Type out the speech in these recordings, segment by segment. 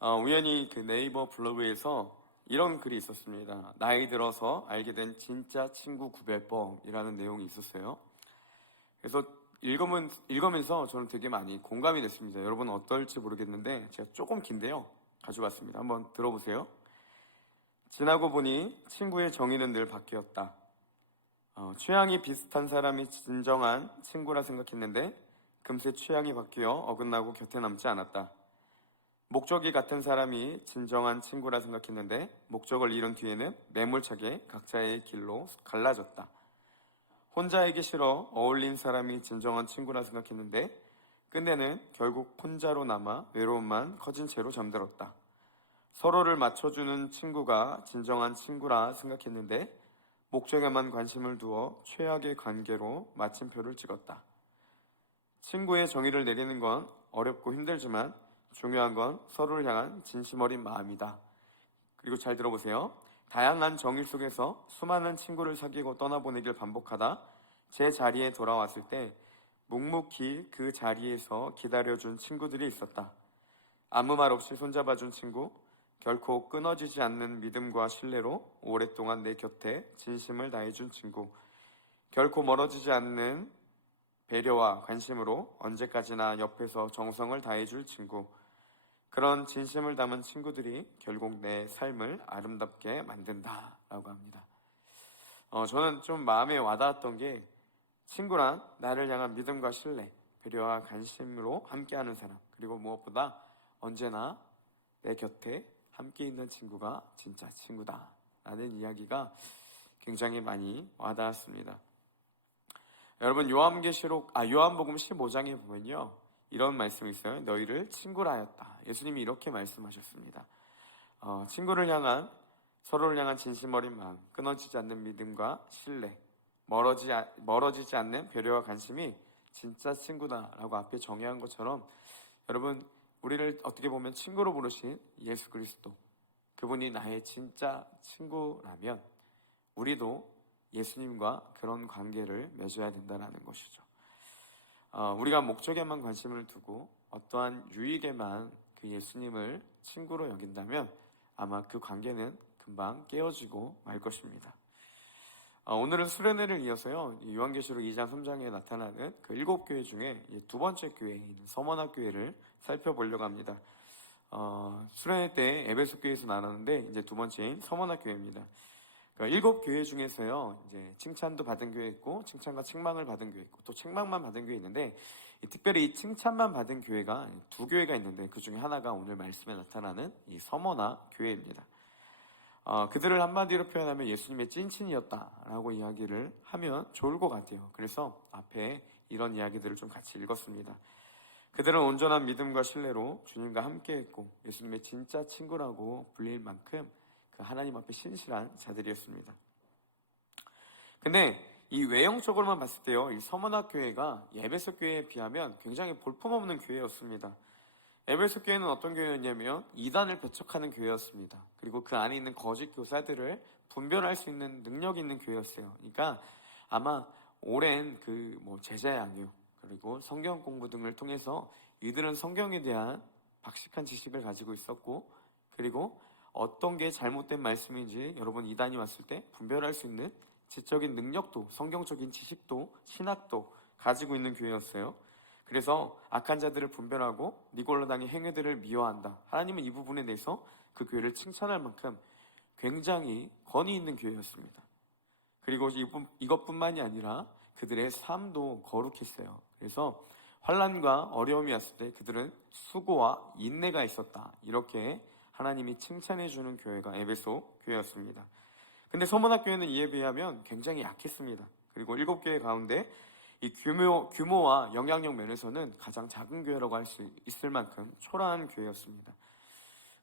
우연히 그 네이버 블로그에서 이런 글이 있었습니다. 나이 들어서 알게 된 진짜 친구 구별법이라는 내용이 있었어요. 그래서 읽으면서 저는 되게 많이 공감이 됐습니다. 여러분 어떨지 모르겠는데 제가 조금 긴데요. 가져왔습니다. 한번 들어보세요. 지나고 보니 친구의 정의는 늘 바뀌었다. 취향이 비슷한 사람이 진정한 친구라 생각했는데 금세 취향이 바뀌어 어긋나고 곁에 남지 않았다. 목적이 같은 사람이 진정한 친구라 생각했는데 목적을 잃은 뒤에는 매몰차게 각자의 길로 갈라졌다. 혼자이기 싫어 어울린 사람이 진정한 친구라 생각했는데 끝내는 결국 혼자로 남아 외로움만 커진 채로 잠들었다. 서로를 맞춰주는 친구가 진정한 친구라 생각했는데 목적에만 관심을 두어 최악의 관계로 마침표를 찍었다. 친구의 정의를 내리는 건 어렵고 힘들지만 중요한 건 서로를 향한 진심 어린 마음이다. 그리고 잘 들어보세요. 다양한 정의 속에서 수많은 친구를 사귀고 떠나보내길 반복하다 제 자리에 돌아왔을 때 묵묵히 그 자리에서 기다려준 친구들이 있었다. 아무 말 없이 손잡아준 친구, 결코 끊어지지 않는 믿음과 신뢰로 오랫동안 내 곁에 진심을 다해준 친구, 결코 멀어지지 않는 배려와 관심으로 언제까지나 옆에서 정성을 다해줄 친구, 그런 진심을 담은 친구들이 결국 내 삶을 아름답게 만든다라고 합니다. 저는 좀 마음에 와닿았던 게 친구란 나를 향한 믿음과 신뢰, 배려와 관심으로 함께하는 사람, 그리고 무엇보다 언제나 내 곁에 함께 있는 친구가 진짜 친구다라는 이야기가 굉장히 많이 와닿았습니다. 여러분 요한복음 15장에 보면요 이런 말씀이 있어요. 너희를 친구라 하였다. 예수님이 이렇게 말씀하셨습니다. 서로를 향한 진심 어린 마음, 끊어지지 않는 믿음과 신뢰, 멀어지지 않는 배려와 관심이 진짜 친구다라고 앞에 정의한 것처럼 여러분 우리를 어떻게 보면 친구로 부르신 예수 그리스도, 그분이 나의 진짜 친구라면 우리도 예수님과 그런 관계를 맺어야 된다는 것이죠. 우리가 목적에만 관심을 두고 어떠한 유익에만 그 예수님을 친구로 여긴다면 아마 그 관계는 금방 깨어지고 말 것입니다. 오늘은 수련회를 이어서요 요한계시록 2장 3장에 나타나는 그 7교회 중에 두 번째 교회인 서머나 교회를 살펴보려고 합니다. 수련회 때 에베소 교회에서 나눴는데 이제 두 번째인 서머나 교회입니다. 7교회 중에서요 이제 칭찬도 받은 교회 있고 칭찬과 책망을 받은 교회 있고 또 책망만 받은 교회 있는데 특별히 이 칭찬만 받은 교회가 두 교회가 있는데 그 중에 하나가 오늘 말씀에 나타나는 이 서머나 교회입니다. 그들을 한마디로 표현하면 예수님의 찐친이었다라고 이야기를 하면 좋을 것 같아요. 그래서 앞에 이런 이야기들을 좀 같이 읽었습니다. 그들은 온전한 믿음과 신뢰로 주님과 함께했고 예수님의 진짜 친구라고 불릴 만큼 그 하나님 앞에 신실한 자들이었습니다. 근데 이 외형적으로만 봤을 때요, 이 서머나 교회가 에베소 교회에 비하면 굉장히 볼품없는 교회였습니다. 에베소 교회는 어떤 교회였냐면 이단을 배척하는 교회였습니다. 그리고 그 안에 있는 거짓 교사들을 분별할 수 있는 능력이 있는 교회였어요. 그러니까 아마 오랜 제자 양육 그리고 성경 공부 등을 통해서 이들은 성경에 대한 박식한 지식을 가지고 있었고 그리고 어떤 게 잘못된 말씀인지 여러분 이단이 왔을 때 분별할 수 있는 지적인 능력도 성경적인 지식도 신학도 가지고 있는 교회였어요. 그래서 악한 자들을 분별하고 니골라당의 행위들을 미워한다. 하나님은 이 부분에 대해서 그 교회를 칭찬할 만큼 굉장히 권위 있는 교회였습니다. 그리고 이것뿐만이 아니라 그들의 삶도 거룩했어요. 그래서 환난과 어려움이 왔을 때 그들은 수고와 인내가 있었다. 이렇게 하나님이 칭찬해주는 교회가 에베소 교회였습니다. 근데 서머나 교회는 이에 비하면 굉장히 약했습니다. 그리고 7교회 가운데 이 규모와 영향력 면에서는 가장 작은 교회라고 할 수 있을 만큼 초라한 교회였습니다.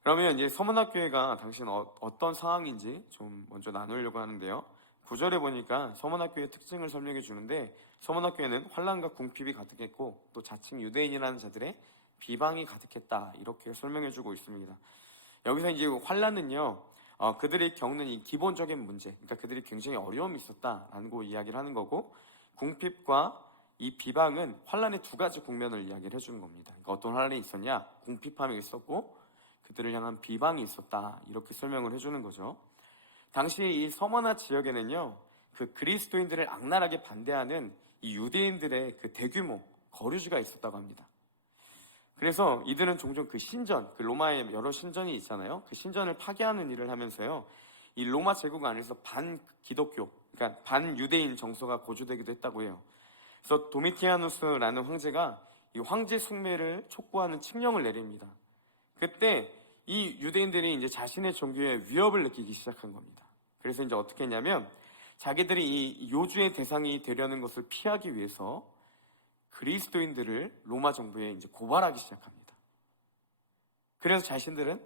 그러면 이제 서머나 교회가 당시는 어떤 상황인지 좀 먼저 나누려고 하는데요. 9절에 보니까 서머나 교회의 특징을 설명해 주는데 서머나 교회는 환난과 궁핍이 가득했고 또 자칭 유대인이라는 자들의 비방이 가득했다. 이렇게 설명해 주고 있습니다. 여기서 이제 환난은요. 그들이 겪는 이 기본적인 문제, 그러니까 그들이 굉장히 어려움이 있었다라는 거 이야기를 하는 거고 궁핍과 이 비방은 환난의 두 가지 국면을 이야기를 해주는 겁니다. 그러니까 어떤 환난이 있었냐? 궁핍함이 있었고 그들을 향한 비방이 있었다, 이렇게 설명을 해주는 거죠. 당시 이 서머나 지역에는요, 그 그리스도인들을 악랄하게 반대하는 이 유대인들의 그 대규모 거류지가 있었다고 합니다. 그래서 이들은 종종 그 신전, 그 로마의 여러 신전이 있잖아요. 그 신전을 파괴하는 일을 하면서요, 이 로마 제국 안에서 반기독교, 그러니까 반유대인 정서가 고조되기도 했다고 해요. 그래서 도미티아누스라는 황제가 이 황제 숭배를 촉구하는 칙령을 내립니다. 그때 이 유대인들이 이제 자신의 종교에 위협을 느끼기 시작한 겁니다. 그래서 이제 어떻게 했냐면, 자기들이 이 요주의 대상이 되려는 것을 피하기 위해서 그리스도인들을 로마 정부에 이제 고발하기 시작합니다. 그래서 자신들은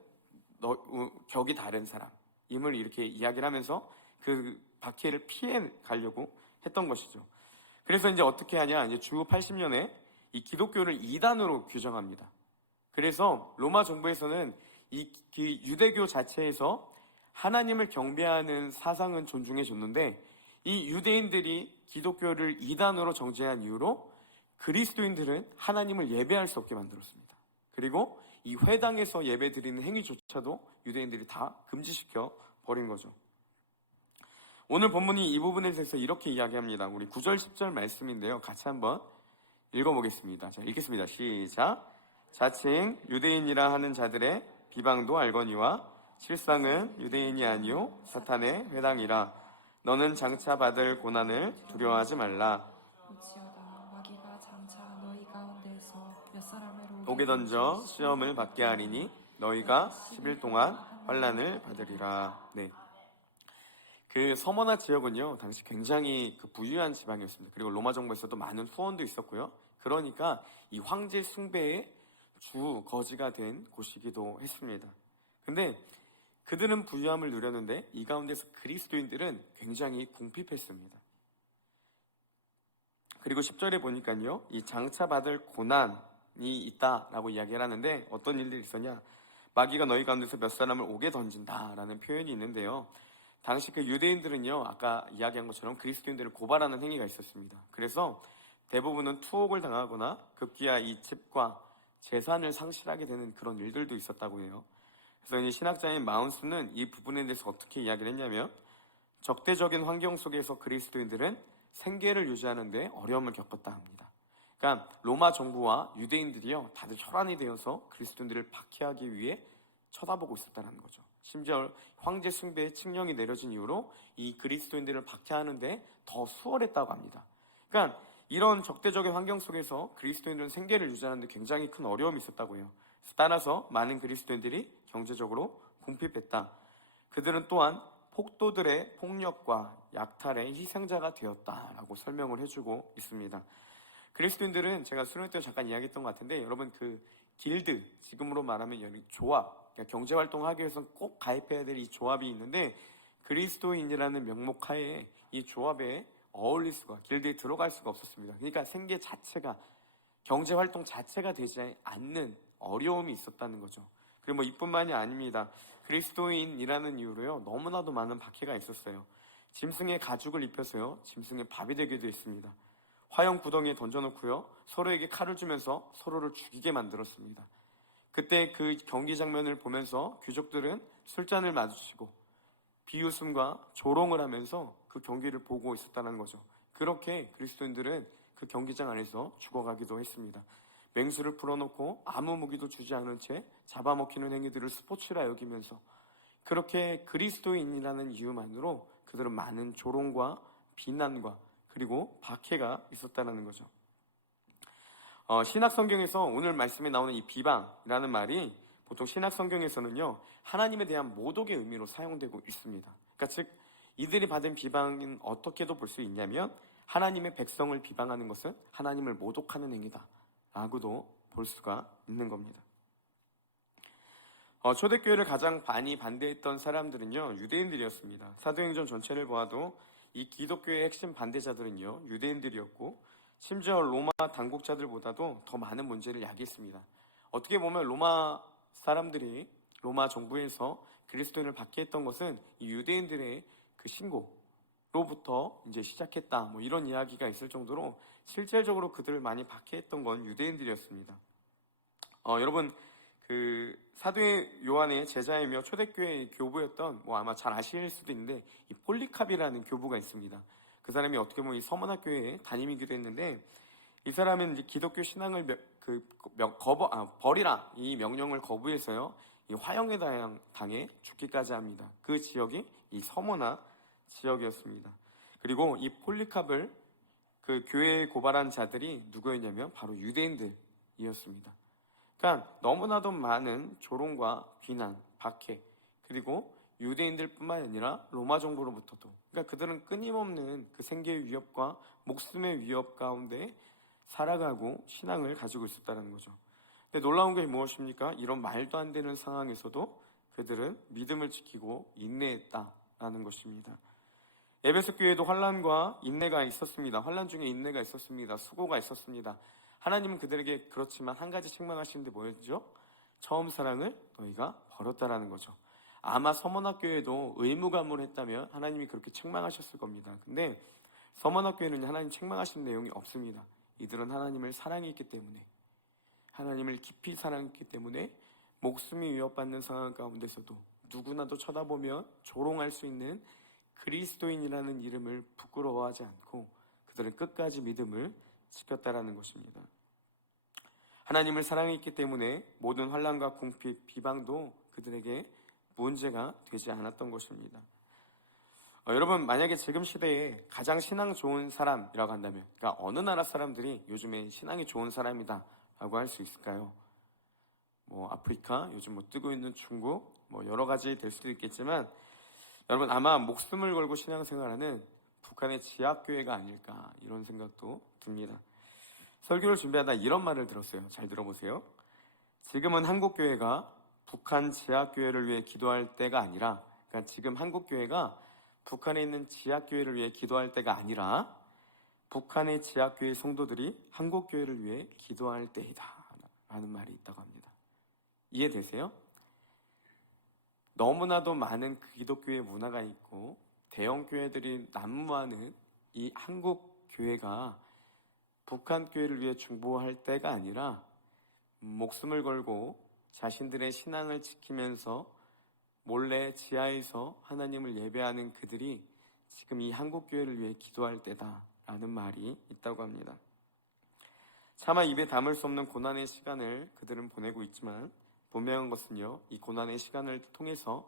격이 다른 사람임을 이렇게 이야기를 하면서 그 박해를 피해 가려고 했던 것이죠. 그래서 이제 어떻게 하냐, 이제 주 80년에 이 기독교를 이단으로 규정합니다. 그래서 로마 정부에서는 이 유대교 자체에서 하나님을 경배하는 사상은 존중해 줬는데, 이 유대인들이 기독교를 이단으로 정죄한 이유로 그리스도인들은 하나님을 예배할 수 없게 만들었습니다. 그리고 이 회당에서 예배 드리는 행위조차도 유대인들이 다 금지시켜 버린 거죠. 오늘 본문이 이 부분에 대해서 이렇게 이야기합니다. 우리 9절 10절 말씀인데요, 같이 한번 읽어보겠습니다. 자, 읽겠습니다. 시작. 자칭 유대인이라 하는 자들의 비방도 알거니와 실상은 유대인이 아니요 사탄의 회당이라. 너는 장차 받을 고난을 두려워하지 말라. 마귀가 장차 너희 가운데서 몇 사람을 오게 던져 시험을 받게 하리니 너희가 10일 동안 환난을 받으리라. 네. 그 서머나 지역은요, 당시 굉장히 그 부유한 지방이었습니다. 그리고 로마 정부에서도 많은 후원도 있었고요. 그러니까 이 황제 숭배의 주 거지가 된 곳이기도 했습니다. 근데 그들은 부유함을 누렸는데 이 가운데서 그리스도인들은 굉장히 궁핍했습니다. 그리고 10절에 보니까요, 이 장차 받을 고난이 있다라고 이야기를 하는데, 어떤 일들이 있었냐, 마귀가 너희 가운데서 몇 사람을 옥에 던진다라는 표현이 있는데요, 당시 그 유대인들은요, 아까 이야기한 것처럼 그리스도인들을 고발하는 행위가 있었습니다. 그래서 대부분은 투옥을 당하거나 급기야 이 집과 재산을 상실하게 되는 그런 일들도 있었다고 해요. 그래서 이 신학자인 마운스는 이 부분에 대해서 어떻게 이야기를 했냐면, 적대적인 환경 속에서 그리스도인들은 생계를 유지하는 데 어려움을 겪었다 합니다. 그러니까 로마 정부와 유대인들이요, 다들 혈안이 되어서 그리스도인들을 박해하기 위해 쳐다보고 있었다는 거죠. 심지어 황제 숭배의 칙령이 내려진 이후로 이 그리스도인들을 박해하는데 더 수월했다고 합니다. 그러니까 이런 적대적인 환경 속에서 그리스도인들은 생계를 유지하는 데 굉장히 큰 어려움이 있었다고 해요. 따라서 많은 그리스도인들이 경제적으로 궁핍했다. 그들은 또한 폭도들의 폭력과 약탈의 희생자가 되었다라고 설명을 해주고 있습니다. 그리스도인들은 제가 수련 때 잠깐 이야기했던 것 같은데, 여러분 그 길드, 지금으로 말하면 여기 조합, 그러니까 경제활동하기 위해서는 꼭 가입해야 될 이 조합이 있는데, 그리스도인이라는 명목하에 이 조합에 어울릴 수가, 길드에 들어갈 수가 없었습니다. 그러니까 생계 자체가, 경제활동 자체가 되지 않는 어려움이 있었다는 거죠. 그리고 뭐 이뿐만이 아닙니다. 그리스도인이라는 이유로요, 너무나도 많은 박해가 있었어요. 짐승의 가죽을 입혀서요, 짐승의 밥이 되기도 했습니다. 화형 구덩이에 던져놓고요, 서로에게 칼을 주면서 서로를 죽이게 만들었습니다. 그때 그 경기 장면을 보면서 귀족들은 술잔을 마주치고 비웃음과 조롱을 하면서 그 경기를 보고 있었다는 거죠. 그렇게 그리스도인들은 그 경기장 안에서 죽어가기도 했습니다. 맹수를 풀어놓고 아무 무기도 주지 않은 채 잡아먹히는 행위들을 스포츠라 여기면서, 그렇게 그리스도인이라는 이유만으로 그들은 많은 조롱과 비난과 그리고 박해가 있었다는 거죠. 신약 성경에서 오늘 말씀에 나오는 이 비방이라는 말이 보통 신약 성경에서는요, 하나님에 대한 모독의 의미로 사용되고 있습니다. 그러니까 즉 이들이 받은 비방은 어떻게도 볼 수 있냐면, 하나님의 백성을 비방하는 것은 하나님을 모독하는 행위다 라고도 볼 수가 있는 겁니다. 초대교회를 가장 많이 반대했던 사람들은요, 유대인들이었습니다. 사도행전 전체를 보아도 이 기독교의 핵심 반대자들은요, 유대인들이었고, 심지어 로마 당국자들보다도 더 많은 문제를 야기했습니다. 어떻게 보면 로마 사람들이 로마 정부에서 그리스도인을 박해했던 것은 이 유대인들의 그 신고로부터 이제 시작했다, 뭐 이런 이야기가 있을 정도로 실질적으로 그들을 많이 박해했던 건 유대인들이었습니다. 여러분 사도의 요한의 제자이며 초대교회의 교부였던 아마 잘 아실 수도 있는데 이 폴리캅이라는 교부가 있습니다. 그 사람이 어떻게 보면 이 서머나교회에 담임이기도 했는데 이 사람은 이제 기독교 신앙을 버리라 이 명령을 거부해서요 이 화형에 당해 죽기까지 합니다. 그 지역이 이 서머나 지역이었습니다. 그리고 이 폴리캅을 그 교회에 고발한 자들이 누구였냐면 바로 유대인들이었습니다. 그러니까 너무나도 많은 조롱과 비난, 박해, 그리고 유대인들뿐만 아니라 로마 정부로부터도, 그러니까 그들은 끊임없는 그 생계의 위협과 목숨의 위협 가운데 살아가고 신앙을 가지고 있었다는 거죠. 근데 놀라운 게 무엇입니까? 이런 말도 안 되는 상황에서도 그들은 믿음을 지키고 인내했다라는 것입니다. 에베소 교회도 환난과 인내가 있었습니다. 환난 중에 인내가 있었습니다. 수고가 있었습니다. 하나님은 그들에게 그렇지만 한 가지 책망하시는데 뭐였죠? 처음 사랑을 너희가 버렸다라는 거죠. 아마 서머나교회도 의무감물했다면 하나님이 그렇게 책망하셨을 겁니다. 근데 서머나교회는 하나님 책망하신 내용이 없습니다. 이들은 하나님을 사랑했기 때문에, 하나님을 깊이 사랑했기 때문에 목숨이 위협받는 상황 가운데서도 누구나도 쳐다보면 조롱할 수 있는 그리스도인이라는 이름을 부끄러워하지 않고 그들은 끝까지 믿음을 지켰다라는 것입니다. 하나님을 사랑했기 때문에 모든 환난과 궁핍, 비방도 그들에게 문제가 되지 않았던 것입니다. 여러분, 만약에 지금 시대에 가장 신앙 좋은 사람이라고 한다면, 그러니까 어느 나라 사람들이 요즘에 신앙이 좋은 사람이다 라고 할 수 있을까요? 아프리카, 요즘 뜨고 있는 중국, 여러 가지 될 수도 있겠지만, 여러분 아마 목숨을 걸고 신앙생활하는 북한의 지하교회가 아닐까 이런 생각도 듭니다. 설교를 준비하다 이런 말을 들었어요. 잘 들어보세요. 지금은 한국교회가 북한 지하교회를 위해 기도할 때가 아니라, 그러니까 지금 한국교회가 북한에 있는 지하교회를 위해 기도할 때가 아니라 북한의 지하교회 성도들이 한국교회를 위해 기도할 때이다 라는 말이 있다고 합니다. 이해되세요? 너무나도 많은 기독교의 문화가 있고 대형 교회들이 난무하는 이 한국 교회가 북한 교회를 위해 중보할 때가 아니라 목숨을 걸고 자신들의 신앙을 지키면서 몰래 지하에서 하나님을 예배하는 그들이 지금 이 한국 교회를 위해 기도할 때다라는 말이 있다고 합니다. 차마 입에 담을 수 없는 고난의 시간을 그들은 보내고 있지만 분명한 것은요, 이 고난의 시간을 통해서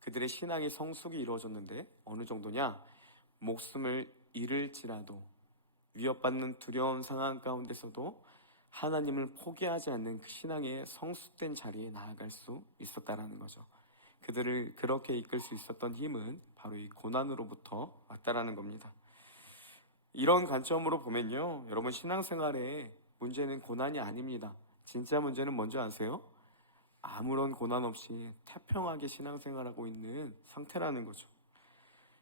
그들의 신앙의 성숙이 이루어졌는데 어느 정도냐? 목숨을 잃을지라도 위협받는 두려운 상황 가운데서도 하나님을 포기하지 않는 그 신앙의 성숙된 자리에 나아갈 수 있었다라는 거죠. 그들을 그렇게 이끌 수 있었던 힘은 바로 이 고난으로부터 왔다라는 겁니다. 이런 관점으로 보면요, 여러분 신앙생활의 문제는 고난이 아닙니다. 진짜 문제는 뭔지 아세요? 아무런 고난 없이 태평하게 신앙생활하고 있는 상태라는 거죠.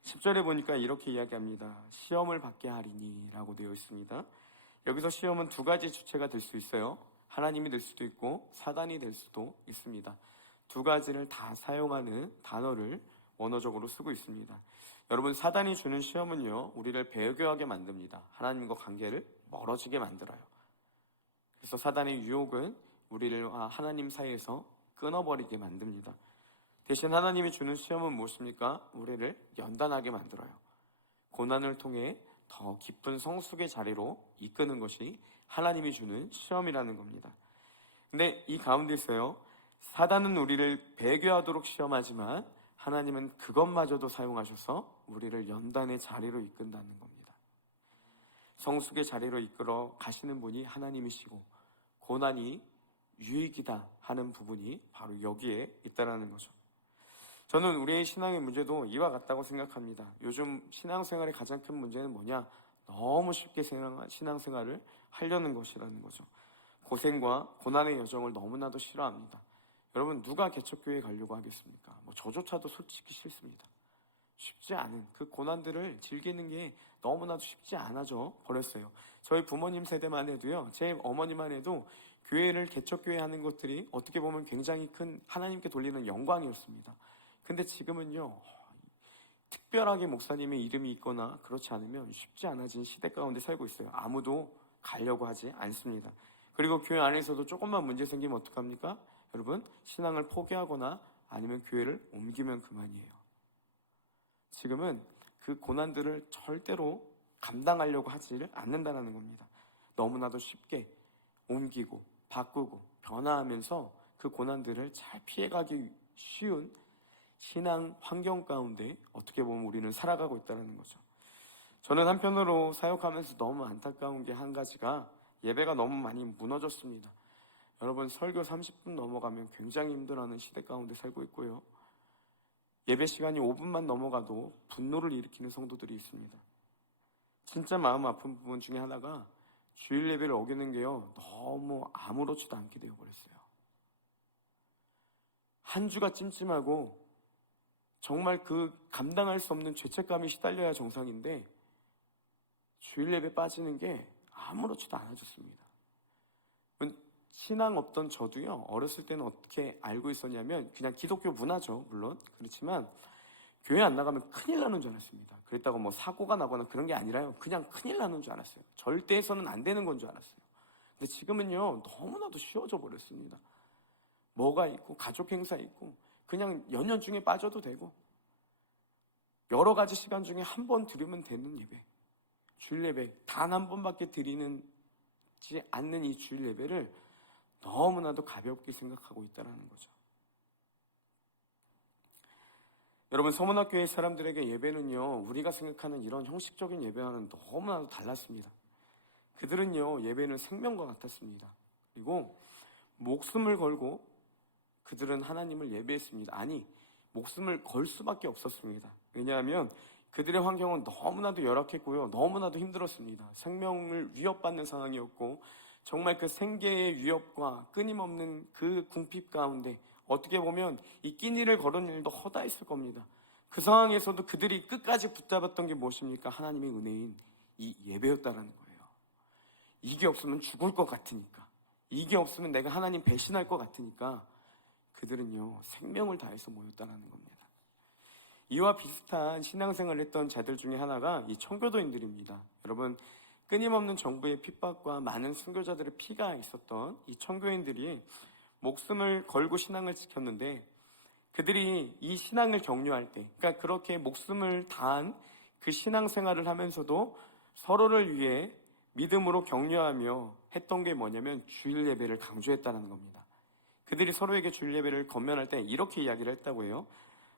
10절에 보니까 이렇게 이야기합니다. 시험을 받게 하리니 라고 되어 있습니다. 여기서 시험은 두 가지 주체가 될 수 있어요. 하나님이 될 수도 있고 사단이 될 수도 있습니다. 두 가지를 다 사용하는 단어를 원어적으로 쓰고 있습니다. 여러분, 사단이 주는 시험은요, 우리를 배교하게 만듭니다. 하나님과 관계를 멀어지게 만들어요. 그래서 사단의 유혹은 우리를 하나님 사이에서 끊어버리게 만듭니다. 대신 하나님이 주는 시험은 무엇입니까? 우리를 연단하게 만들어요. 고난을 통해 더 깊은 성숙의 자리로 이끄는 것이 하나님이 주는 시험이라는 겁니다. 근데 이 가운데서요, 사단은 우리를 배교하도록 시험하지만 하나님은 그것마저도 사용하셔서 우리를 연단의 자리로 이끈다는 겁니다. 성숙의 자리로 이끌어 가시는 분이 하나님이시고 고난이 유익이다 하는 부분이 바로 여기에 있다는 거죠. 저는 우리의 신앙의 문제도 이와 같다고 생각합니다. 요즘 신앙생활의 가장 큰 문제는 뭐냐? 너무 쉽게 신앙생활을 하려는 것이라는 거죠. 고생과 고난의 여정을 너무나도 싫어합니다. 여러분, 누가 개척교회에 가려고 하겠습니까? 저조차도 솔직히 싫습니다. 쉽지 않은 그 고난들을 즐기는 게 너무나도 쉽지 않아져 버렸어요. 저희 부모님 세대만 해도요, 제 어머니만 해도 교회를 개척교회 하는 것들이 어떻게 보면 굉장히 큰 하나님께 돌리는 영광이었습니다. 근데 지금은요, 특별하게 목사님의 이름이 있거나 그렇지 않으면 쉽지 않아진 시대 가운데 살고 있어요. 아무도 가려고 하지 않습니다. 그리고 교회 안에서도 조금만 문제 생기면 어떡합니까? 여러분, 신앙을 포기하거나 아니면 교회를 옮기면 그만이에요. 지금은 그 고난들을 절대로 감당하려고 하지를 않는다는 겁니다. 너무나도 쉽게 옮기고 바꾸고 변화하면서 그 고난들을 잘 피해가기 쉬운 신앙 환경 가운데 어떻게 보면 우리는 살아가고 있다는 거죠. 저는 한편으로 사역하면서 너무 안타까운 게 한 가지가 예배가 너무 많이 무너졌습니다. 여러분, 설교 30분 넘어가면 굉장히 힘들어하는 시대 가운데 살고 있고요. 예배 시간이 5분만 넘어가도 분노를 일으키는 성도들이 있습니다. 진짜 마음 아픈 부분 중에 하나가 주일 예배를 어기는 게요, 너무 아무렇지도 않게 되어버렸어요. 한 주가 찜찜하고 정말 그 감당할 수 없는 죄책감이 시달려야 정상인데 주일 예배 빠지는 게 아무렇지도 않아졌습니다. 신앙 없던 저도요, 어렸을 때는 어떻게 알고 있었냐면 그냥 기독교 문화죠, 물론. 그렇지만 교회 안 나가면 큰일 나는 줄 알았습니다. 그랬다고 뭐 사고가 나거나 그런 게 아니라요, 그냥 큰일 나는 줄 알았어요. 절대 해서는 안 되는 건 줄 알았어요. 근데 지금은요, 너무나도 쉬워져 버렸습니다. 뭐가 있고 가족 행사 있고 그냥 연휴중에 빠져도 되고 여러 가지 시간 중에 한 번 드리면 되는 예배, 주일 예배 단 한 번밖에 드리지 않는 이 주일 예배를 너무나도 가볍게 생각하고 있다는 거죠. 여러분, 서문학교의 사람들에게 예배는요, 우리가 생각하는 이런 형식적인 예배와는 너무나도 달랐습니다. 그들은요, 예배는 생명과 같았습니다. 그리고 목숨을 걸고 그들은 하나님을 예배했습니다. 아니, 목숨을 걸 수밖에 없었습니다. 왜냐하면 그들의 환경은 너무나도 열악했고요, 너무나도 힘들었습니다. 생명을 위협받는 상황이었고 정말 그 생계의 위협과 끊임없는 그 궁핍 가운데 어떻게 보면 이 끼니를 거르는 일도 허다했을 겁니다. 그 상황에서도 그들이 끝까지 붙잡았던 게 무엇입니까? 하나님의 은혜인 이 예배였다라는 거예요. 이게 없으면 죽을 것 같으니까, 이게 없으면 내가 하나님 배신할 것 같으니까 그들은요, 생명을 다해서 모였다라는 겁니다. 이와 비슷한 신앙생활을 했던 자들 중에 하나가 이 청교도인들입니다. 여러분, 끊임없는 정부의 핍박과 많은 순교자들의 피가 있었던 이 청교인들이 목숨을 걸고 신앙을 지켰는데, 그들이 이 신앙을 격려할 때, 그러니까 그렇게 목숨을 다한 그 신앙생활을 하면서도 서로를 위해 믿음으로 격려하며 했던 게 뭐냐면 주일 예배를 강조했다는 겁니다. 그들이 서로에게 주일 예배를 권면할 때 이렇게 이야기를 했다고 해요.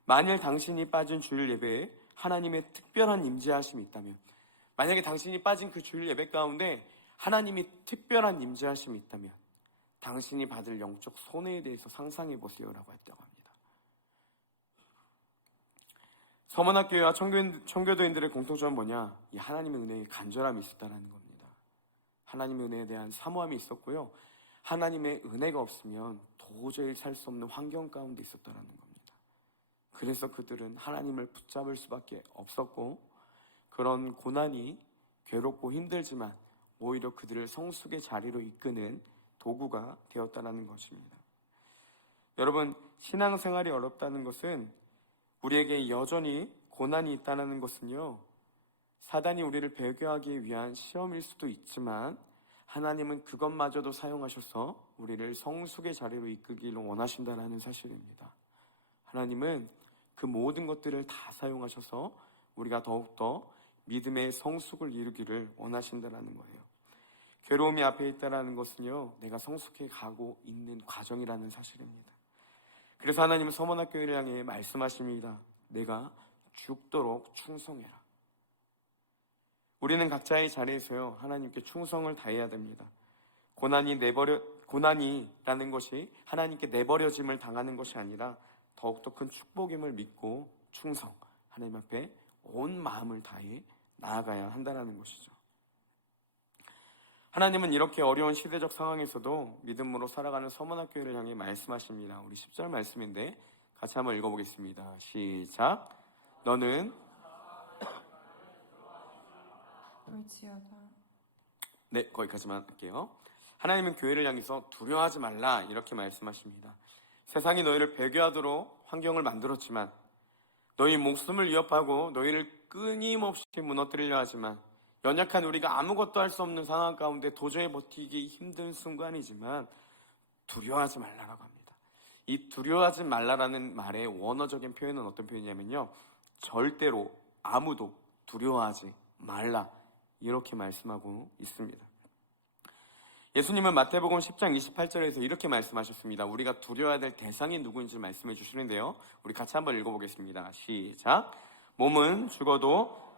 만일 당신이 빠진 주일 예배에 하나님의 특별한 임재하심이 있다면, 만약에 당신이 빠진 그 주일 예배 가운데 하나님이 특별한 임재하심이 있다면 당신이 받을 영적 손해에 대해서 상상해 보세요라고 했다고 합니다. 서문학교와 청교도인들의 공통점은 뭐냐? 이 하나님의 은혜에 간절함이 있었다는 겁니다. 하나님의 은혜에 대한 사모함이 있었고요, 하나님의 은혜가 없으면 도저히 살 수 없는 환경 가운데 있었다는 겁니다. 그래서 그들은 하나님을 붙잡을 수밖에 없었고, 그런 고난이 괴롭고 힘들지만 오히려 그들을 성숙의 자리로 이끄는 도구가 되었다는 것입니다. 여러분, 신앙생활이 어렵다는 것은, 우리에게 여전히 고난이 있다는 것은요, 사단이 우리를 배교하기 위한 시험일 수도 있지만 하나님은 그것마저도 사용하셔서 우리를 성숙의 자리로 이끌기를 원하신다는 사실입니다. 하나님은 그 모든 것들을 다 사용하셔서 우리가 더욱더 믿음의 성숙을 이루기를 원하신다는 거예요. 괴로움이 앞에 있다는 것은요, 내가 성숙해 가고 있는 과정이라는 사실입니다. 그래서 하나님은 서문학교회를 향해 말씀하십니다. 내가 죽도록 충성해라. 우리는 각자의 자리에서요, 하나님께 충성을 다해야 됩니다. 고난이라는 것이 하나님께 내버려짐을 당하는 것이 아니라 더욱더 큰 축복임을 믿고 충성, 하나님 앞에 온 마음을 다해 나아가야 한다는 것이죠. 하나님은 이렇게 어려운 시대적 상황에서도 믿음으로 살아가는 서문학교회를 향해 말씀하십니다. 우리 10절 말씀인데 같이 한번 읽어보겠습니다. 시작. 너는 볼지어다. 네, 거기까지만 할게요. 하나님은 교회를 향해서 두려워하지 말라 이렇게 말씀하십니다. 세상이 너희를 배교하도록 환경을 만들었지만, 너희 목숨을 위협하고 너희를 끊임없이 무너뜨리려 하지만, 연약한 우리가 아무것도 할 수 없는 상황 가운데 도저히 버티기 힘든 순간이지만 두려워하지 말라고 합니다. 이 두려워하지 말라라는 말의 원어적인 표현은 어떤 표현이냐면요, 절대로 아무도 두려워하지 말라, 이렇게 말씀하고 있습니다. 예수님은 마태복음 10장 28절에서 이렇게 말씀하셨습니다. 우리가 두려워야 될 대상이 누구인지 말씀해 주시는데요, 우리 같이 한번 읽어보겠습니다. 시작. 몸은 죽어도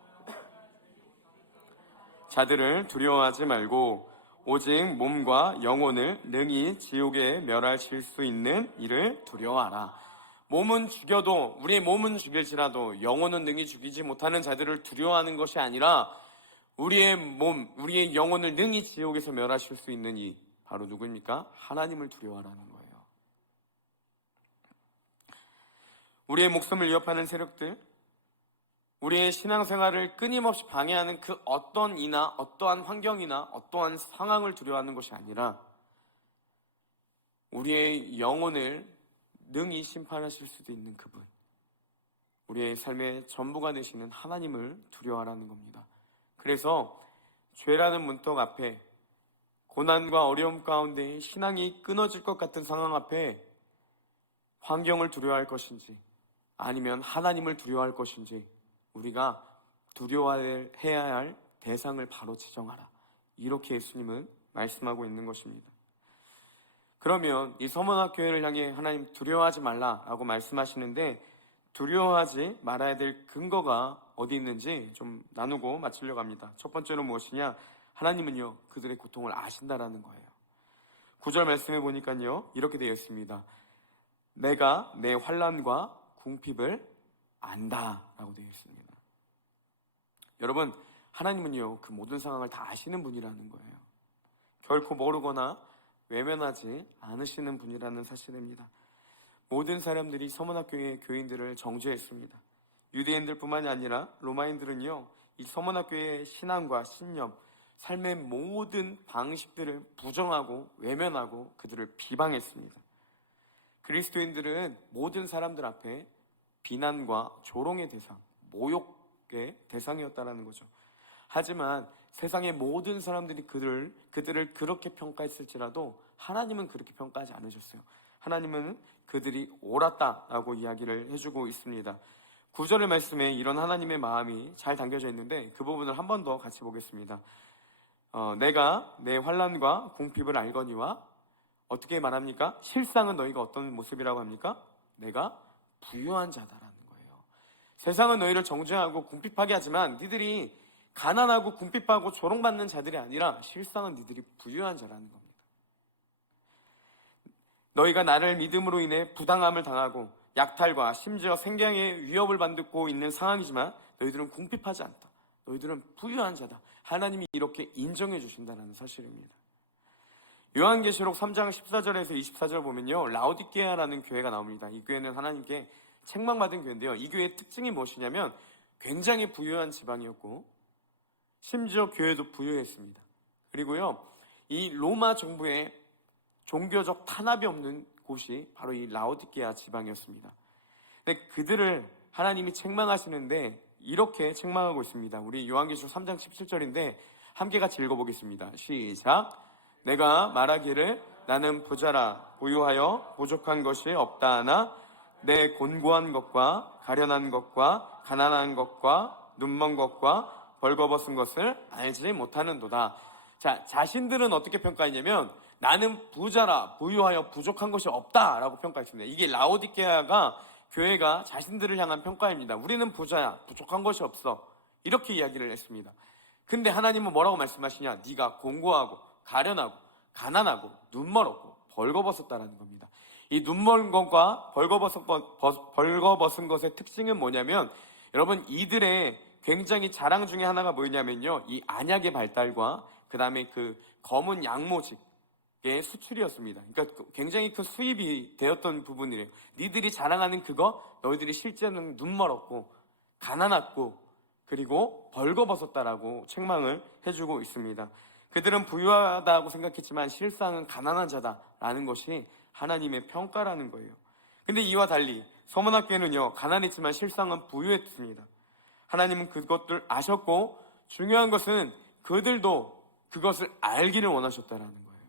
자들을 두려워하지 말고 오직 몸과 영혼을 능히 지옥에 멸하실 수 있는 이를 두려워하라. 몸은 죽여도, 우리의 몸은 죽일지라도 영혼은 능히 죽이지 못하는 자들을 두려워하는 것이 아니라 우리의 몸, 우리의 영혼을 능히 지옥에서 멸하실 수 있는 이, 바로 누구입니까? 하나님을 두려워하라는 거예요. 우리의 목숨을 위협하는 세력들, 우리의 신앙생활을 끊임없이 방해하는 그 어떤 이나 어떠한 환경이나 어떠한 상황을 두려워하는 것이 아니라 우리의 영혼을 능히 심판하실 수도 있는 그분, 우리의 삶의 전부가 되시는 하나님을 두려워하라는 겁니다. 그래서 죄라는 문턱 앞에, 고난과 어려움 가운데 신앙이 끊어질 것 같은 상황 앞에 환경을 두려워할 것인지 아니면 하나님을 두려워할 것인지 우리가 두려워해야 할 대상을 바로 지정하라, 이렇게 예수님은 말씀하고 있는 것입니다. 그러면 이 서문학교회를 향해 하나님 두려워하지 말라라고 말씀하시는데 두려워하지 말아야 될 근거가 어디 있는지 좀 나누고 마치려고 합니다. 첫 번째로 무엇이냐? 하나님은요, 그들의 고통을 아신다라는 거예요. 9절 말씀해 보니까요, 이렇게 되어 있습니다. 내가 내 환난과 궁핍을 안다라고 되어 있습니다. 여러분, 하나님은요, 그 모든 상황을 다 아시는 분이라는 거예요. 결코 모르거나 외면하지 않으시는 분이라는 사실입니다. 모든 사람들이 서문학교의 교인들을 정죄했습니다. 유대인들뿐만이 아니라 로마인들은요, 이 서문학교의 신앙과 신념, 삶의 모든 방식들을 부정하고 외면하고 그들을 비방했습니다. 그리스도인들은 모든 사람들 앞에 비난과 조롱의 대상, 모욕의 대상이었다는 거죠. 하지만 세상의 모든 사람들이 그들을 그렇게 평가했을지라도 하나님은 그렇게 평가하지 않으셨어요. 하나님은 그들이 옳았다라고 이야기를 해주고 있습니다. 9절의 말씀에 이런 하나님의 마음이 잘 담겨져 있는데 그 부분을 한 번 더 같이 보겠습니다. 내가 내 환난과 궁핍을 알거니와, 어떻게 말합니까? 실상은 너희가 어떤 모습이라고 합니까? 내가 부유한 자다라는 거예요. 세상은 너희를 정죄하고 궁핍하게 하지만 니들이 가난하고 궁핍하고 조롱받는 자들이 아니라 실상은 니들이 부유한 자라는 겁니다. 너희가 나를 믿음으로 인해 부당함을 당하고 약탈과 심지어 생명의 위협을 받고 있는 상황이지만 너희들은 궁핍하지 않다. 너희들은 부유한 자다. 하나님이 이렇게 인정해 주신다는 사실입니다. 요한계시록 3장 14절에서 24절 보면요, 라오디게아라는 교회가 나옵니다. 이 교회는 하나님께 책망받은 교회인데요, 이 교회의 특징이 무엇이냐면 굉장히 부유한 지방이었고 심지어 교회도 부유했습니다. 그리고요, 이 로마 정부의 종교적 탄압이 없는 곳이 바로 이 라오디게아 지방이었습니다. 근데 그들을 하나님이 책망하시는데 이렇게 책망하고 있습니다. 우리 요한계시록 3장 17절인데 함께 같이 읽어보겠습니다. 시작. 내가 말하기를 나는 부자라 부유하여 부족한 것이 없다 하나 내 곤고한 것과 가련한 것과 가난한 것과 눈먼 것과 벌거벗은 것을 알지 못하는도다. 자, 자신들은 어떻게 평가했냐면 나는 부자라 부유하여 부족한 것이 없다라고 평가했습니다. 이게 라오디게아가 교회가 자신들을 향한 평가입니다. 우리는 부자야, 부족한 것이 없어, 이렇게 이야기를 했습니다. 근데 하나님은 뭐라고 말씀하시냐? 네가 곤고하고 가련하고 가난하고 눈멀었고 벌거벗었다라는 겁니다. 이 눈먼 것과 벌거벗은 것의 특징은 뭐냐면, 여러분, 이들의 굉장히 자랑 중에 하나가 뭐냐면요, 이 안약의 발달과 그 다음에 그 검은 양모직의 수출이었습니다. 그러니까 굉장히 큰 수입이 되었던 부분이래요. 니들이 자랑하는 그거, 너희들이 실제는 눈멀었고 가난했고 그리고 벌거벗었다라고 책망을 해주고 있습니다. 그들은 부유하다고 생각했지만 실상은 가난한 자다라는 것이 하나님의 평가라는 거예요. 근데 이와 달리 서문학교에는요, 가난했지만 실상은 부유했습니다. 하나님은 그것들 아셨고 중요한 것은 그들도 그것을 알기를 원하셨다라는 거예요.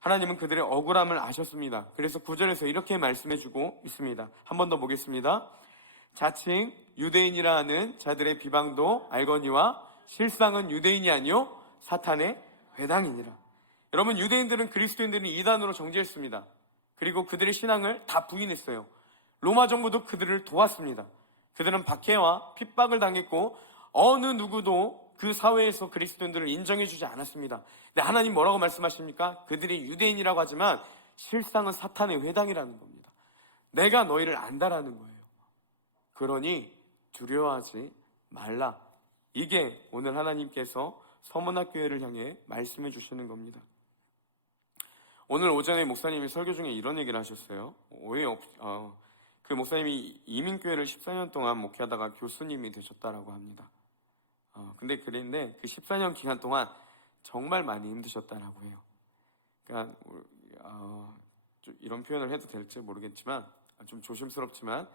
하나님은 그들의 억울함을 아셨습니다. 그래서 9절에서 이렇게 말씀해주고 있습니다. 한 번 더 보겠습니다. 자칭 유대인이라 하는 자들의 비방도 알거니와 실상은 유대인이 아니요 사탄의 회당이니라. 여러분, 유대인들은 그리스도인들은 이단으로 정죄했습니다. 그리고 그들의 신앙을 다 부인했어요. 로마 정부도 그들을 도왔습니다. 그들은 박해와 핍박을 당했고 어느 누구도 그 사회에서 그리스도인들을 인정해주지 않았습니다. 근데 하나님 뭐라고 말씀하십니까? 그들이 유대인이라고 하지만 실상은 사탄의 회당이라는 겁니다. 내가 너희를 안다라는 거예요. 그러니 두려워하지 말라. 이게 오늘 하나님께서 서문학교회를 향해 말씀해 주시는 겁니다. 오늘 오전에 목사님이 설교 중에 이런 얘기를 하셨어요. 그 목사님이 이민교회를 14년 동안 목회하다가 교수님이 되셨다라고 합니다. 근데 그랬는데 그 14년 기간 동안 정말 많이 힘드셨다라고 해요. 그러니까 좀 이런 표현을 해도 될지 모르겠지만 좀 조심스럽지만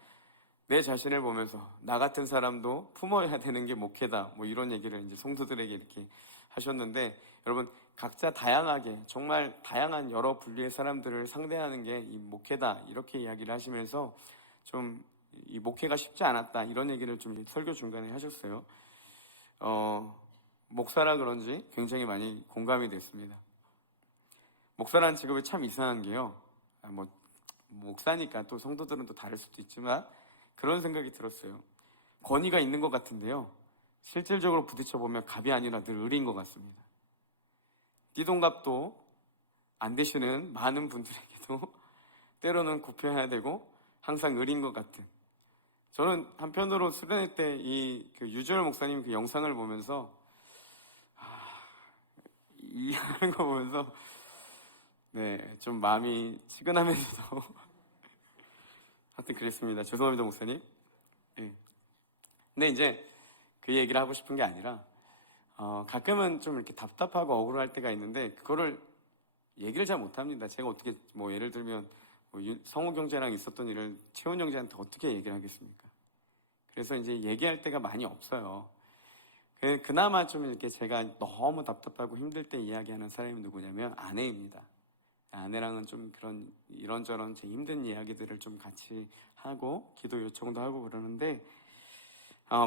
내 자신을 보면서 나 같은 사람도 품어야 되는 게 목회다, 뭐 이런 얘기를 이제 성도들에게 이렇게 하셨는데, 여러분 각자 다양하게 정말 다양한 여러 분류의 사람들을 상대하는 게 이 목회다 이렇게 이야기를 하시면서 좀 이 목회가 쉽지 않았다 이런 얘기를 좀 설교 중간에 하셨어요. 목사라 그런지 굉장히 많이 공감이 됐습니다. 목사라는 직업이 참 이상한 게요. 목사니까 또 성도들은 또 다를 수도 있지만 그런 생각이 들었어요. 권위가 있는 것 같은데요. 실질적으로 부딪혀보면 갑이 아니라 늘 을인 것 같습니다. 띠동갑도 안 되시는 많은 분들에게도 때로는 굽혀야 되고 항상 을인 것 같은. 저는 한편으로 수련회 때 그 유주열 목사님 그 영상을 보면서 이 하는 거 보면서 좀 마음이 치근하면서도 하여튼 그랬습니다. 죄송합니다, 목사님. 근데 이제 그 얘기를 하고 싶은 게 아니라 가끔은 좀 이렇게 답답하고 억울할 때가 있는데 그거를 얘기를 잘 못합니다. 제가 어떻게 뭐 예를 들면 성우 경제랑 있었던 일을 채원 형제한테 어떻게 얘기를 하겠습니까? 그래서 이제 얘기할 때가 많이 없어요. 그나마 좀 이렇게 제가 너무 답답하고 힘들 때 이야기하는 사람이 누구냐면 아내입니다. 아내랑은 좀 그런 이런저런 제 힘든 이야기들을 좀 같이 하고 기도 요청도 하고 그러는데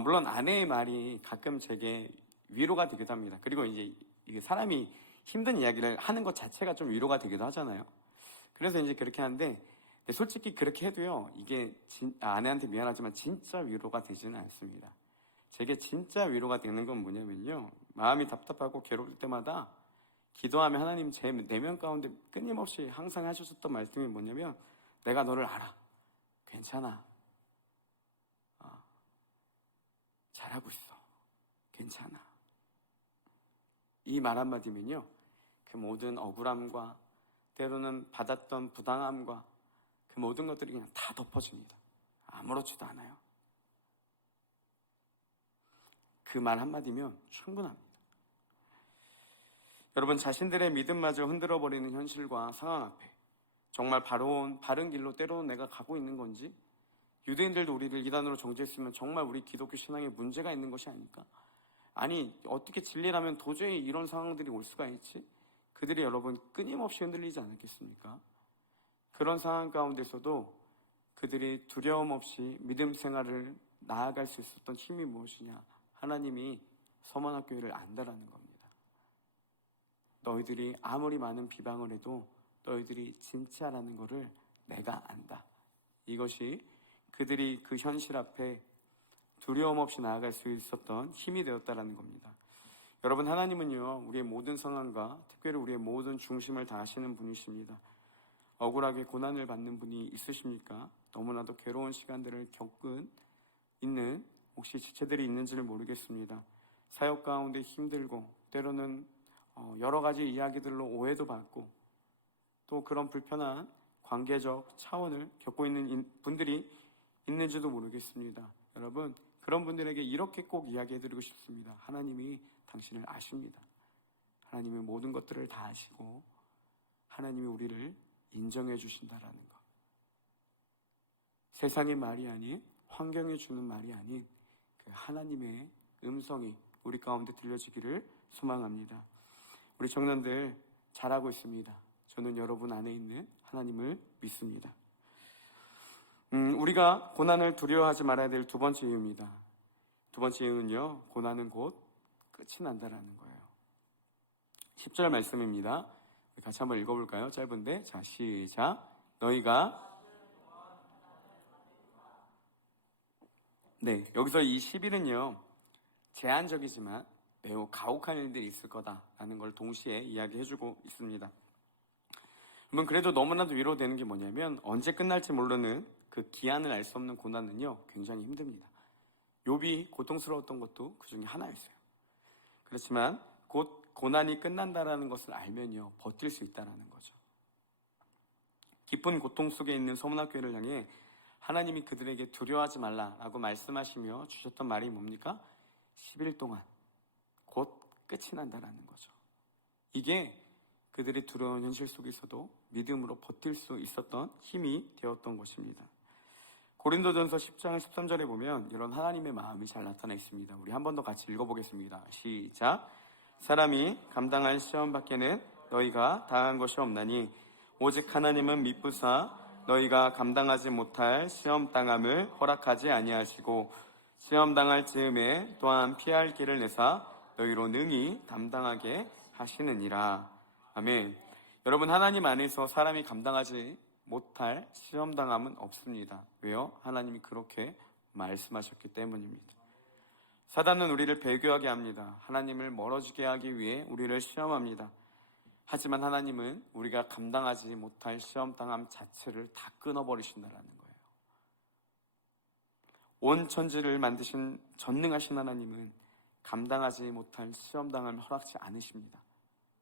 물론 아내의 말이 가끔 제게 위로가 되기도 합니다. 그리고 이제 이게 사람이 힘든 이야기를 하는 것 자체가 좀 위로가 되기도 하잖아요. 그래서 이제 그렇게 하는데 솔직히 그렇게 해도요, 이게 아내한테 미안하지만 진짜 위로가 되지는 않습니다. 제게 진짜 위로가 되는 건 뭐냐면요, 마음이 답답하고 괴로울 때마다 기도하면 하나님 제 내면 가운데 끊임없이 항상 하셨었던 말씀이 뭐냐면 내가 너를 알아. 괜찮아. 잘하고 있어. 괜찮아. 이 말 한마디면요, 그 모든 억울함과 때로는 받았던 부당함과 그 모든 것들이 그냥 다 덮어집니다. 아무렇지도 않아요. 그 말 한마디면 충분합니다. 여러분, 자신들의 믿음마저 흔들어버리는 현실과 상황 앞에 정말 바른 길로 때로는 내가 가고 있는 건지, 유대인들도 우리를 이단으로 정죄했으면 정말 우리 기독교 신앙에 문제가 있는 것이 아닐까? 아니, 어떻게 진리라면 도저히 이런 상황들이 올 수가 있지? 그들이 여러분 끊임없이 흔들리지 않았겠습니까? 그런 상황 가운데서도 그들이 두려움 없이 믿음 생활을 나아갈 수 있었던 힘이 무엇이냐? 하나님이 서문학교회를 안다라는 겁니다. 너희들이 아무리 많은 비방을 해도 너희들이 진짜라는 것을 내가 안다. 이것이 그들이 그 현실 앞에 두려움 없이 나아갈 수 있었던 힘이 되었다라는 겁니다. 여러분, 하나님은요, 우리의 모든 상황과 특별히 우리의 모든 중심을 다 아시는 분이십니다. 억울하게 고난을 받는 분이 있으십니까? 너무나도 괴로운 시간들을 있는 혹시 지체들이 있는지를 모르겠습니다. 사역 가운데 힘들고 때로는 여러 가지 이야기들로 오해도 받고 또 그런 불편한 관계적 차원을 겪고 있는 분들이 있는지도 모르겠습니다. 여러분, 그런 분들에게 이렇게 꼭 이야기해드리고 싶습니다. 하나님이 당신을 아십니다. 하나님의 모든 것들을 다 아시고 하나님이 우리를 인정해 주신다라는 것. 세상의 말이 아닌, 환경이 주는 말이 아닌 그 하나님의 음성이 우리 가운데 들려지기를 소망합니다. 우리 청년들 잘하고 있습니다. 저는 여러분 안에 있는 하나님을 믿습니다. 우리가 고난을 두려워하지 말아야 될 두 번째 이유입니다. 두 번째 이유는요, 고난은 곧 끝이 난다라는 거예요. 10절 말씀입니다. 같이 한번 읽어볼까요? 짧은데. 자, 시작. 너희가 여기서 이 10일은요 제한적이지만 매우 가혹한 일들이 있을 거다라는 걸 동시에 이야기해주고 있습니다. 여러분, 그래도 너무나도 위로되는 게 뭐냐면 언제 끝날지 모르는 그 기한을 알 수 없는 고난은요 굉장히 힘듭니다. 욥이 고통스러웠던 것도 그 중에 하나였어요. 그렇지만 곧 고난이 끝난다라는 것을 알면요 버틸 수 있다라는 거죠. 깊은 고통 속에 있는 서문학교회를 향해 하나님이 그들에게 두려워하지 말라라고 말씀하시며 주셨던 말이 뭡니까? 10일 동안 곧 끝이 난다라는 거죠. 이게 그들의 두려운 현실 속에서도 믿음으로 버틸 수 있었던 힘이 되었던 것입니다. 고린도전서 10장 13절에 보면 이런 하나님의 마음이 잘 나타나 있습니다. 우리 한 번 더 같이 읽어보겠습니다. 시작. 사람이 감당할 시험 밖에는 너희가 당한 것이 없나니 오직 하나님은 미쁘사 너희가 감당하지 못할 시험 당함을 허락하지 아니하시고 시험 당할 즈음에 또한 피할 길을 내사 너희로 능히 담당하게 하시느니라. 아멘. 여러분, 하나님 안에서 사람이 감당하지 못할 시험 당함은 없습니다. 왜요? 하나님이 그렇게 말씀하셨기 때문입니다. 사단은 우리를 배교하게 합니다. 하나님을 멀어지게 하기 위해 우리를 시험합니다. 하지만 하나님은 우리가 감당하지 못할 시험당함 자체를 다 끊어버리신다는 거예요. 온 천지를 만드신 전능하신 하나님은 감당하지 못할 시험당함을 허락지 않으십니다.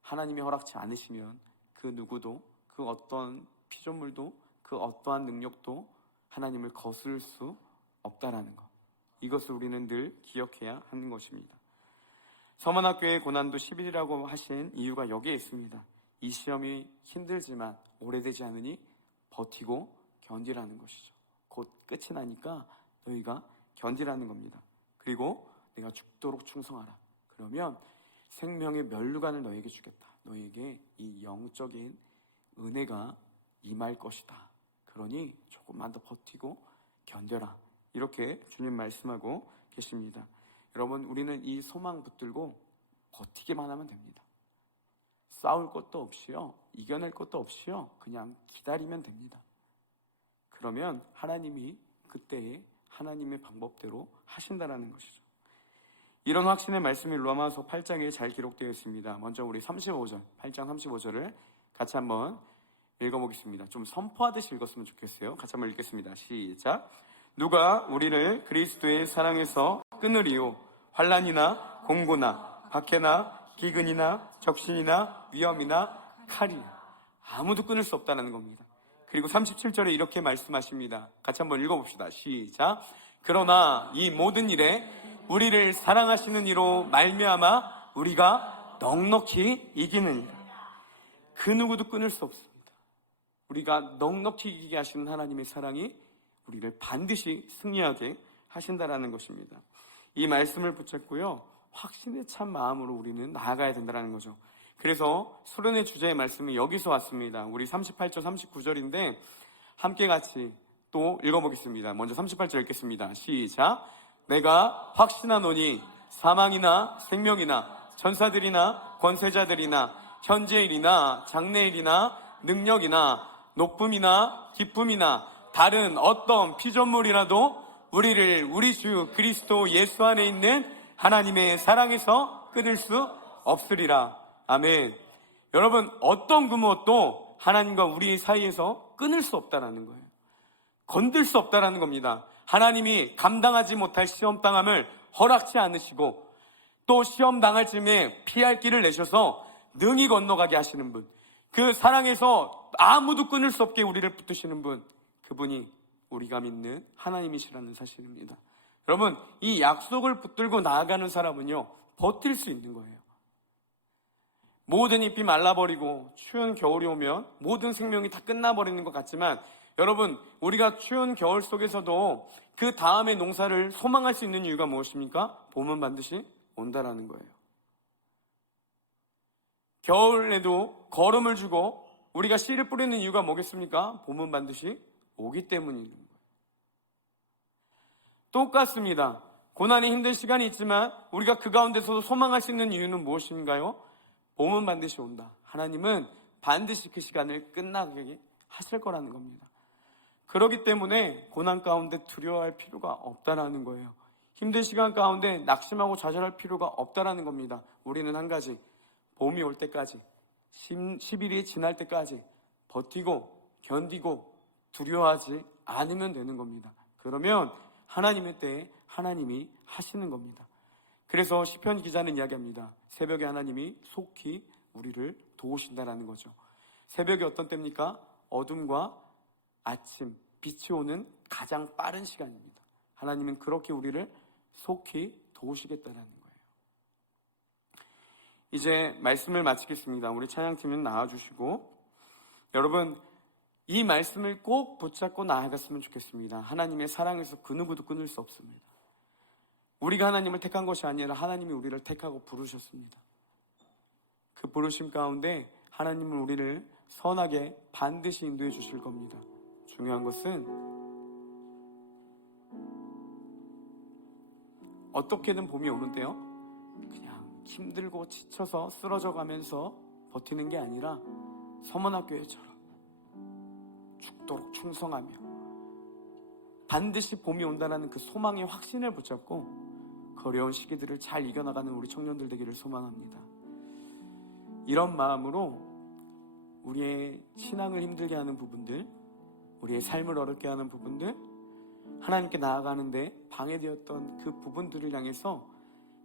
하나님이 허락지 않으시면 그 누구도, 그 어떤 피조물도, 그 어떠한 능력도 하나님을 거스를 수 없다라는 것. 이것을 우리는 늘 기억해야 하는 것입니다. 서문학교의 고난도 10일이라고 하신 이유가 여기에 있습니다. 이 시험이 힘들지만 오래되지 않으니 버티고 견디라는 것이죠. 곧 끝이 나니까 너희가 견디라는 겁니다. 그리고 내가 죽도록 충성하라. 그러면 생명의 면류관을 너희에게 주겠다. 너희에게 이 영적인 은혜가 임할 것이다. 그러니 조금만 더 버티고 견뎌라. 이렇게 주님 말씀하고 계십니다. 여러분, 우리는 이 소망 붙들고 버티기만 하면 됩니다. 싸울 것도 없이요, 이겨낼 것도 없이요, 그냥 기다리면 됩니다. 그러면 하나님이 그때에 하나님의 방법대로 하신다라는 것이죠. 이런 확신의 말씀이 로마서 8장에 잘 기록되어 있습니다. 먼저 우리 35절, 8장 35절을 같이 한번 읽어보겠습니다. 좀 선포하듯이 읽었으면 좋겠어요. 같이 한번 읽겠습니다. 시작. 누가 우리를 그리스도의 사랑에서 끊으리요? 환난이나 공고나 박해나 기근이나 적신이나 위험이나 칼이 아무도 끊을 수 없다는 겁니다. 그리고 37절에 이렇게 말씀하십니다. 같이 한번 읽어봅시다. 시작. 그러나 이 모든 일에 우리를 사랑하시는 이로 말미암아 우리가 넉넉히 이기느니라. 그 누구도 끊을 수 없습니다. 우리가 넉넉히 이기게 하시는 하나님의 사랑이 우리를 반드시 승리하게 하신다라는 것입니다. 이 말씀을 붙잡고요, 확신에 찬 마음으로 우리는 나아가야 된다는 거죠. 그래서 수련의 주제의 말씀이 여기서 왔습니다. 우리 38절, 39절인데 함께 같이 또 읽어보겠습니다. 먼저 38절 읽겠습니다. 시작. 내가 확신하노니 사망이나 생명이나 천사들이나 권세자들이나 현재일이나 장래일이나 능력이나 높음이나 기쁨이나 다른 어떤 피조물이라도 우리를 우리 주 그리스도 예수 안에 있는 하나님의 사랑에서 끊을 수 없으리라. 아멘. 여러분, 어떤 그 무엇도 하나님과 우리 사이에서 끊을 수 없다라는 거예요. 건들 수 없다라는 겁니다. 하나님이 감당하지 못할 시험당함을 허락치 않으시고 또 시험당할 즈음에 피할 길을 내셔서 능히 건너가게 하시는 분, 그 사랑에서 아무도 끊을 수 없게 우리를 붙드시는 분, 그분이 우리가 믿는 하나님이시라는 사실입니다. 여러분, 이 약속을 붙들고 나아가는 사람은요 버틸 수 있는 거예요. 모든 잎이 말라버리고 추운 겨울이 오면 모든 생명이 다 끝나버리는 것 같지만, 여러분, 우리가 추운 겨울 속에서도 그 다음의 농사를 소망할 수 있는 이유가 무엇입니까? 봄은 반드시 온다라는 거예요. 겨울에도 거름을 주고 우리가 씨를 뿌리는 이유가 뭐겠습니까? 봄은 반드시 오기 때문인 거예요. 똑같습니다. 고난이 힘든 시간이 있지만 우리가 그 가운데서도 소망할 수 있는 이유는 무엇인가요? 봄은 반드시 온다. 하나님은 반드시 그 시간을 끝나게 하실 거라는 겁니다. 그렇기 때문에 고난 가운데 두려워할 필요가 없다라는 거예요. 힘든 시간 가운데 낙심하고 좌절할 필요가 없다라는 겁니다. 우리는 한 가지, 봄이 올 때까지, 10일이 지날 때까지 버티고 견디고 두려워하지 않으면 되는 겁니다. 그러면 하나님의 때에 하나님이 하시는 겁니다. 그래서 시편 기자는 이야기합니다. 새벽에 하나님이 속히 우리를 도우신다라는 거죠. 새벽이 어떤 때입니까? 어둠과 아침, 빛이 오는 가장 빠른 시간입니다. 하나님은 그렇게 우리를 속히 도우시겠다라는 거예요. 이제 말씀을 마치겠습니다. 우리 찬양팀은 나와주시고, 여러분 이 말씀을 꼭 붙잡고 나아갔으면 좋겠습니다. 하나님의 사랑에서 그 누구도 끊을 수 없습니다. 우리가 하나님을 택한 것이 아니라 하나님이 우리를 택하고 부르셨습니다. 그 부르심 가운데 하나님은 우리를 선하게 반드시 인도해 주실 겁니다. 중요한 것은 어떻게든 봄이 오는데요, 그냥 힘들고 지쳐서 쓰러져 가면서 버티는 게 아니라 서문학교회처럼 죽도록 충성하며 반드시 봄이 온다는 그 소망의 확신을 붙잡고 그 어려운 시기들을 잘 이겨나가는 우리 청년들 되기를 소망합니다. 이런 마음으로 우리의 신앙을 힘들게 하는 부분들, 우리의 삶을 어렵게 하는 부분들, 하나님께 나아가는데 방해되었던 그 부분들을 향해서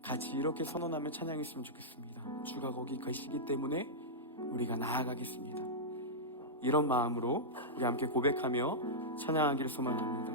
같이 이렇게 선언하며 찬양했으면 좋겠습니다. 주가 거기 계시기 때문에 우리가 나아가겠습니다. 이런 마음으로 우리 함께 고백하며 찬양하기를 소망합니다.